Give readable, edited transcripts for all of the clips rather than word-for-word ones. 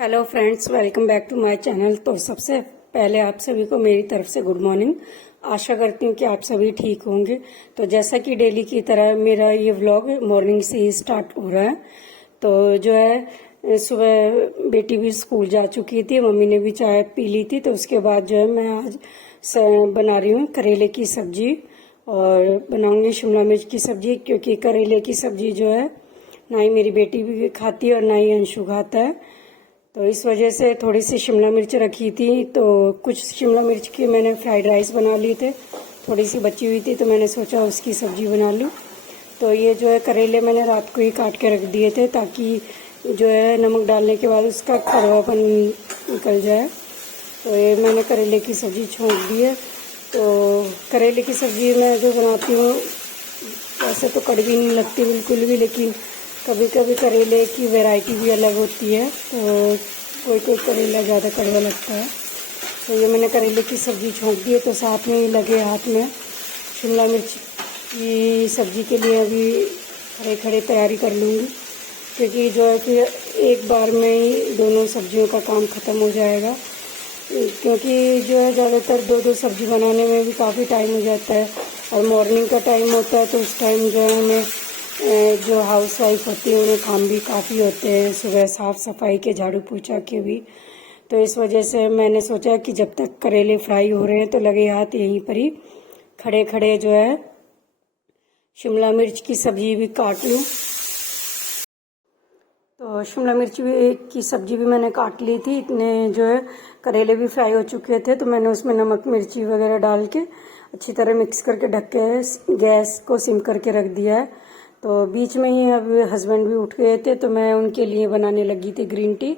Hello friends, welcome back to my channel. तो सबसे पहले आप सभी को मेरी तरफ से गुड मॉर्निंग। आशा करती हूँ कि आप सभी ठीक होंगे। तो जैसा कि डेली की तरह मेरा ये व्लॉग मॉर्निंग से ही स्टार्ट हो रहा है। तो जो है सुबह बेटी भी स्कूल जा चुकी थी, मम्मी ने भी चाय पी ली थी। तो उसके बाद जो है मैं आज बना रही हूँ करेले की सब्जी और बनाऊंगी शिमला मिर्च की सब्जी, क्योंकि करेले की सब्जी जो है ना ही मेरी बेटी भी खाती है और ना ही अंशु खाता है। तो इस वजह से थोड़ी सी शिमला मिर्च रखी थी, तो कुछ शिमला मिर्च के मैंने फ्राइड राइस बना लिए थे, थोड़ी सी बची हुई थी तो मैंने सोचा उसकी सब्जी बना लूँ। तो ये जो है करेले मैंने रात को ही काट के रख दिए थे ताकि जो है नमक डालने के बाद उसका कड़वापन निकल जाए। तो ये मैंने करेले की सब्जी छोंक दी है। तो करेले की सब्जी मैं जो बनाती हूँ वैसे तो कड़वी नहीं लगती बिल्कुल भी, लेकिन कभी कभी करेले की वैरायटी भी अलग होती है, तो कोई कोई करेला ज़्यादा कड़वा लगता है। तो ये मैंने करेले की सब्ज़ी छोंक दी है। तो साथ में ही लगे हाथ में शिमला मिर्च की सब्ज़ी के लिए अभी खड़े खड़े तैयारी कर लूँगी, क्योंकि जो है कि एक बार में ही दोनों सब्जियों का काम ख़त्म हो जाएगा। क्योंकि जो है ज़्यादातर दो दो सब्ज़ी बनाने में भी काफ़ी टाइम हो जाता है, और मॉर्निंग का टाइम होता है तो उस टाइम जो है हमें जो हाउस वाइफ होती है उन्हें काम भी काफ़ी होते हैं, सुबह साफ़ सफाई के, झाड़ू पोछा के भी। तो इस वजह से मैंने सोचा कि जब तक करेले फ्राई हो रहे हैं तो लगे हाथ यहीं पर ही खड़े खड़े जो है शिमला मिर्च की सब्जी भी काट लूँ। तो शिमला मिर्च भी की सब्जी भी मैंने काट ली थी, इतने जो है करेले भी फ्राई हो चुके थे। तो मैंने उसमें नमक मिर्ची वगैरह डाल के अच्छी तरह मिक्स करके ढक के गैस को सिम करके रख दिया है। तो बीच में ही अब हस्बैंड भी उठ गए थे तो मैं उनके लिए बनाने लगी थी ग्रीन टी,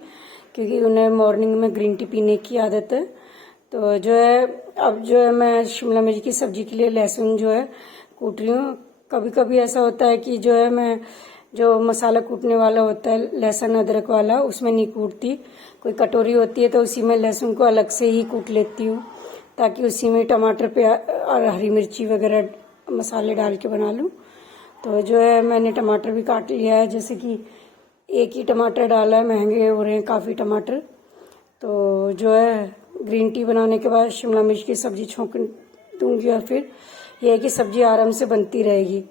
क्योंकि उन्हें मॉर्निंग में ग्रीन टी पीने की आदत है। तो जो है अब जो है मैं शिमला मिर्च की सब्जी के लिए लहसुन जो है कूट रही हूँ। कभी कभी ऐसा होता है कि जो है मैं जो मसाला कूटने वाला होता है लहसुन अदरक वाला, उसमें नहीं कूटती। कोई कटोरी होती है तो उसी में लहसुन को अलग से ही कूट लेती हूँ, ताकि उसी में टमाटर पे और हरी मिर्ची वगैरह मसाले डाल के बना लूँ। तो जो है मैंने टमाटर भी काट लिया है, जैसे कि एक ही टमाटर डाला है, महंगे हो रहे हैं काफ़ी टमाटर। तो जो है ग्रीन टी बनाने के बाद शिमला मिर्च की सब्जी छोंक दूंगी, और फिर यह है कि सब्जी आराम से बनती रहेगी।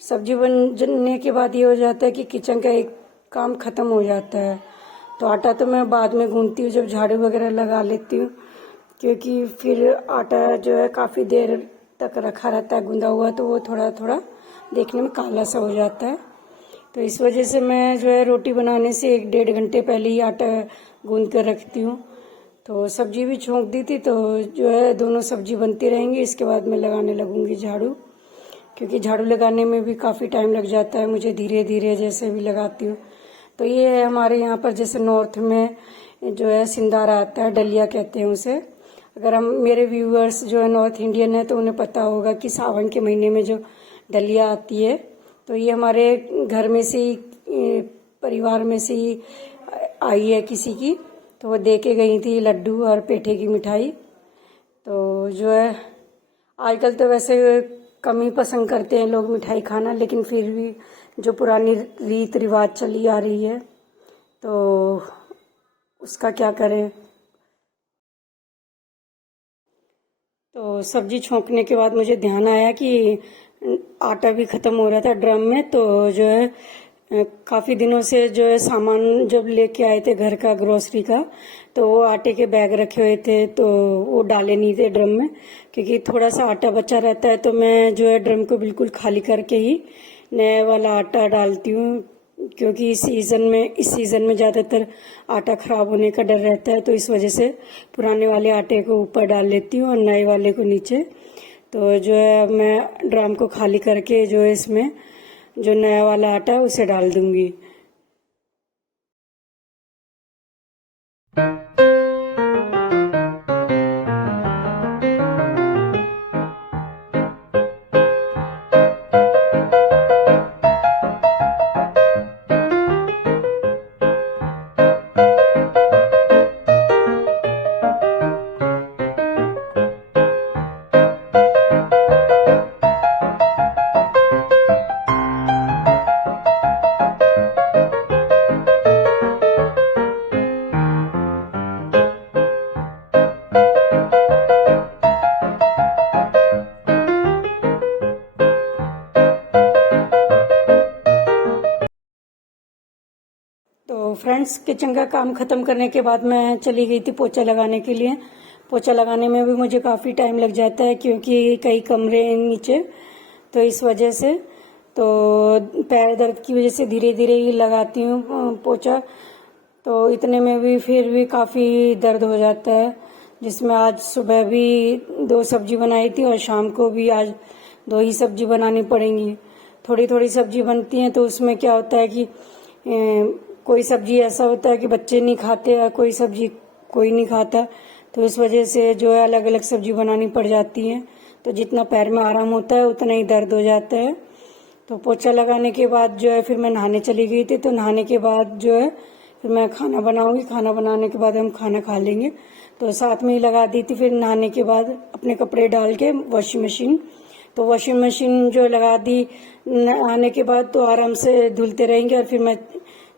सब्जी बनने के बाद ये हो जाता है कि किचन का एक काम ख़त्म हो जाता है। तो आटा तो मैं बाद में गूंथती हूँ, जब झाड़ू वगैरह लगा लेती हूँ, क्योंकि फिर आटा जो है काफ़ी देर तक रखा रहता है गूंदा हुआ, तो वो थोड़ा थोड़ा देखने में काला सा हो जाता है। तो इस वजह से मैं जो है रोटी बनाने से 1-1.5 घंटे पहले ही आटा गूंद कर रखती हूँ। तो सब्जी भी छोंक दी थी, तो जो है दोनों सब्जी बनती रहेंगी, इसके बाद मैं लगाने लगूंगी झाड़ू, क्योंकि झाड़ू लगाने में भी काफ़ी टाइम लग जाता है मुझे, धीरे धीरे जैसे भी लगाती हूँ। तो ये है हमारे यहाँ पर जैसे नॉर्थ में जो है सिंदारा आता है, डलिया कहते हैं उसे। अगर हम मेरे व्यूअर्स जो है नॉर्थ इंडियन है तो उन्हें पता होगा कि सावन के महीने में जो डलिया आती है, तो ये हमारे घर में से ही परिवार में से ही आई है किसी की, तो वो दे के गई थी लड्डू और पेठे की मिठाई। तो जो है आजकल तो वैसे कम ही पसंद करते हैं लोग मिठाई खाना, लेकिन फिर भी जो पुरानी रीत रिवाज चली आ रही है तो उसका क्या करें। तो सब्जी छोंकने के बाद मुझे ध्यान आया कि आटा भी ख़त्म हो रहा था ड्रम में। तो जो है काफ़ी दिनों से जो है सामान जब लेके आए थे घर का ग्रोसरी का, तो वो आटे के बैग रखे हुए थे, तो वो डाले नहीं थे ड्रम में, क्योंकि थोड़ा सा आटा बचा रहता है। तो मैं जो है ड्रम को बिल्कुल खाली करके ही नया वाला आटा डालती हूँ, क्योंकि इस सीज़न में ज़्यादातर आटा ख़राब होने का डर रहता है। तो इस वजह से पुराने वाले आटे को ऊपर डाल लेती हूँ और नए वाले को नीचे। तो जो है मैं ड्रम को खाली करके जो है इसमें जो नया वाला आटा है उसे डाल दूंगी। फ्रेंड्स, किचन का काम ख़त्म करने के बाद मैं चली गई थी पोछा लगाने के लिए। पोछा लगाने में भी मुझे काफ़ी टाइम लग जाता है क्योंकि कई कमरे हैं नीचे, तो इस वजह से तो पैर दर्द की वजह से धीरे धीरे ही लगाती हूँ पोछा। तो इतने में भी फिर भी काफ़ी दर्द हो जाता है, जिसमें आज सुबह भी 2 सब्जी बनाई थी और शाम को भी आज 2 ही सब्जी बनानी पड़ेंगी। थोड़ी थोड़ी सब्जी बनती हैं तो उसमें क्या होता है कि कोई सब्जी ऐसा होता है कि बच्चे नहीं खाते या कोई सब्जी कोई नहीं खाता, तो इस वजह से जो है अलग अलग सब्जी बनानी पड़ जाती है। तो जितना पैर में आराम होता है उतना ही दर्द हो जाता है। तो पोछा लगाने के बाद जो है फिर मैं नहाने चली गई थी। तो नहाने के बाद जो है फिर मैं खाना बनाऊंगी, खाना बनाने के बाद हम खाना खा लेंगे, तो साथ में ही लगा दी थी। फिर नहाने के बाद अपने कपड़े डाल के वॉशिंग मशीन, तो वॉशिंग मशीन जो लगा दी नहाने के बाद, तो आराम से धुलते रहेंगे और फिर मैं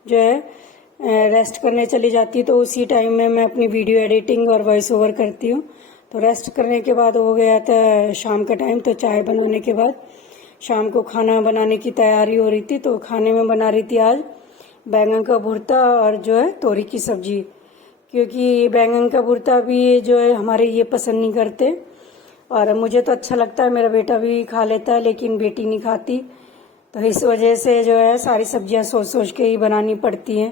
जो है रेस्ट करने चली जाती। तो उसी टाइम में मैं अपनी वीडियो एडिटिंग और वॉइस ओवर करती हूँ। तो रेस्ट करने के बाद हो गया था शाम का टाइम, तो चाय बनाने के बाद शाम को खाना बनाने की तैयारी हो रही थी। तो खाने में बना रही थी आज बैंगन का भुर्ता और जो है तोरी की सब्जी, क्योंकि बैंगन का भुर्ता भी जो है हमारे ये पसंद नहीं करते और मुझे तो अच्छा लगता है, मेरा बेटा भी खा लेता है लेकिन बेटी नहीं खाती। तो इस वजह से जो है सारी सब्जियां सोच सोच के ही बनानी पड़ती हैं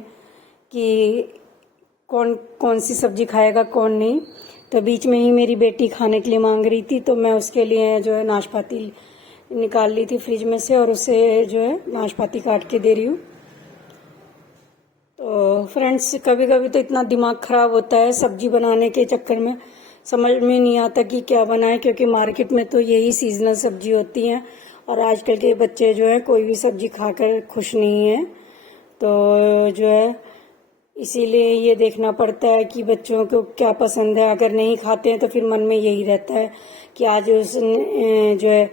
कि कौन कौन सी सब्जी खाएगा कौन नहीं। तो बीच में ही मेरी बेटी खाने के लिए मांग रही थी, तो मैं उसके लिए जो है नाशपाती निकाल ली थी फ्रिज में से और उसे जो है नाशपाती काट के दे रही हूँ। तो फ्रेंड्स, कभी कभी तो इतना दिमाग खराब होता है सब्जी बनाने के चक्कर में, समझ में नहीं आता कि क्या बनाएं, क्योंकि मार्केट में तो यही सीजनल सब्जी होती हैं और आजकल के बच्चे जो है कोई भी सब्जी खाकर खुश नहीं है। तो जो है इसीलिए ये देखना पड़ता है कि बच्चों को क्या पसंद है। अगर नहीं खाते हैं तो फिर मन में यही रहता है कि आज उसने जो है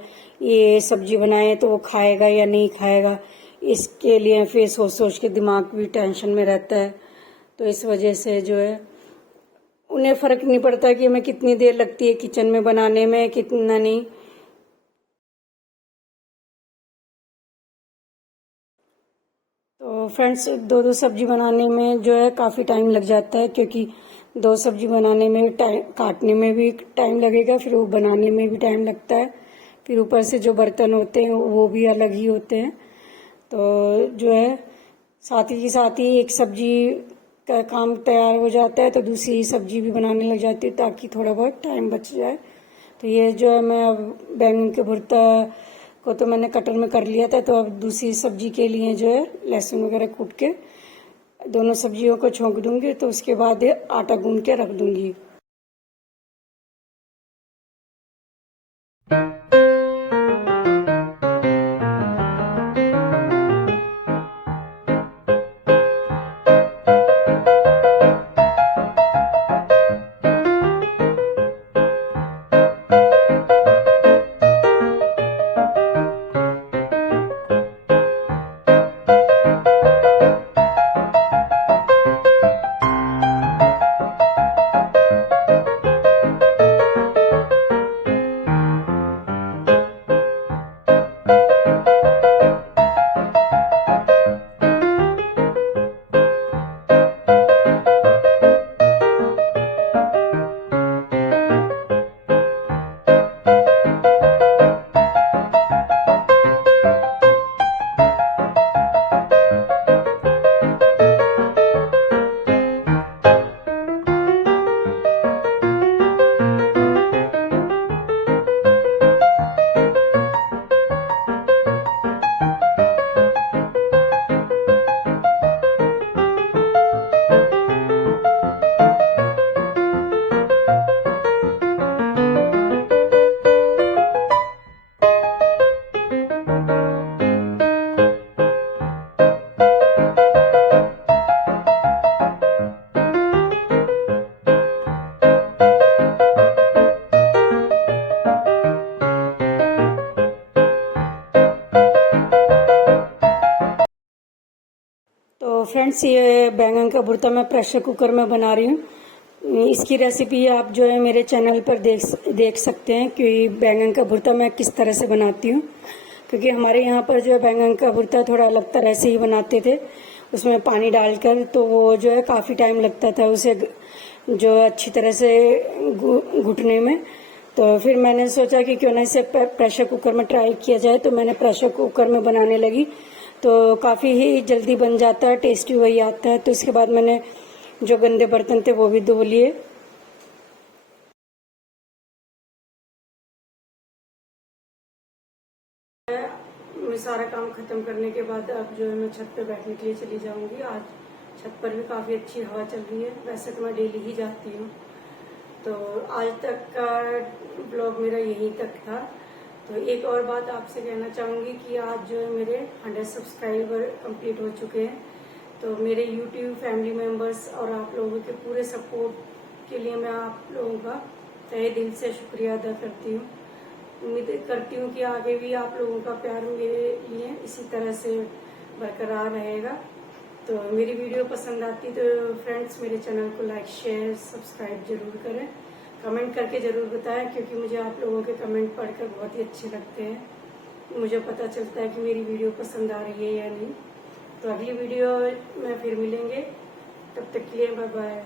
ये सब्जी बनाए तो वो खाएगा या नहीं खाएगा। इसके लिए फिर सोच सोच के दिमाग भी टेंशन में रहता है। तो इस वजह से जो है उन्हें फर्क नहीं पड़ता कि हमें कितनी देर लगती है किचन में बनाने में, कितना नहीं। तो फ्रेंड्स, 2 सब्जी बनाने में जो है काफ़ी टाइम लग जाता है, क्योंकि 2 सब्जी बनाने में टाइम, काटने में भी टाइम लगेगा, फिर वो बनाने में भी टाइम लगता है, फिर ऊपर से जो बर्तन होते हैं वो भी अलग ही होते हैं। तो जो है साथ ही एक सब्जी का काम तैयार हो जाता है तो दूसरी सब्जी भी बनाने लग जाती है ताकि थोड़ा बहुत टाइम बच जाए। तो ये जो है मैं अब बैंगन के भुर्ता को तो मैंने कटर में कर लिया था, तो अब दूसरी सब्जी के लिए जो है लहसुन वगैरह कूट के दोनों सब्जियों को छोंक दूंगी, तो उसके बाद आटा गूंद के रख दूंगी। तो फ्रेंड्स, ये बैंगन का भुर्ता मैं प्रेशर कुकर में बना रही हूँ। इसकी रेसिपी आप जो है मेरे चैनल पर देख सकते हैं कि बैंगन का भुर्ता मैं किस तरह से बनाती हूँ, क्योंकि हमारे यहाँ पर जो है बैंगन का भुर्ता थोड़ा अलग तरह से ही बनाते थे। उसमें पानी डालकर, तो वो जो है काफ़ी टाइम लगता था उसे जो अच्छी तरह से घुटने में। तो फिर मैंने सोचा कि क्यों ना इसे प्रेशर कुकर में ट्राई किया जाए, तो मैंने प्रेशर कुकर में बनाने लगी। तो काफ़ी ही जल्दी बन जाता है, टेस्टी वही आता है। तो इसके बाद मैंने जो गंदे बर्तन थे वो भी धो लिए। मैं सारा काम खत्म करने के बाद अब जो है मैं छत पे बैठने के लिए चली जाऊंगी। आज छत पर भी काफ़ी अच्छी हवा चल रही है। वैसे तो मैं डेली ही जाती हूँ। तो आज तक का ब्लॉग मेरा यहीं तक था। तो एक और बात आपसे कहना चाहूँगी कि आज जो है मेरे 100 सब्सक्राइबर कंप्लीट हो चुके हैं। तो मेरे YouTube फैमिली मेम्बर्स और आप लोगों के पूरे सपोर्ट के लिए मैं आप लोगों का तहे दिल से शुक्रिया अदा करती हूँ। उम्मीद करती हूँ कि आगे भी आप लोगों का प्यार मेरे लिए इसी तरह से बरकरार रहेगा। तो मेरी वीडियो पसंद आती तो फ्रेंड्स मेरे चैनल को लाइक शेयर सब्सक्राइब जरूर करें। कमेंट करके जरूर बताएं, क्योंकि मुझे आप लोगों के कमेंट पढ़कर बहुत ही अच्छे लगते हैं। मुझे पता चलता है कि मेरी वीडियो पसंद आ रही है या नहीं। तो अगली वीडियो में फिर मिलेंगे, तब तक के लिए बाय बाय।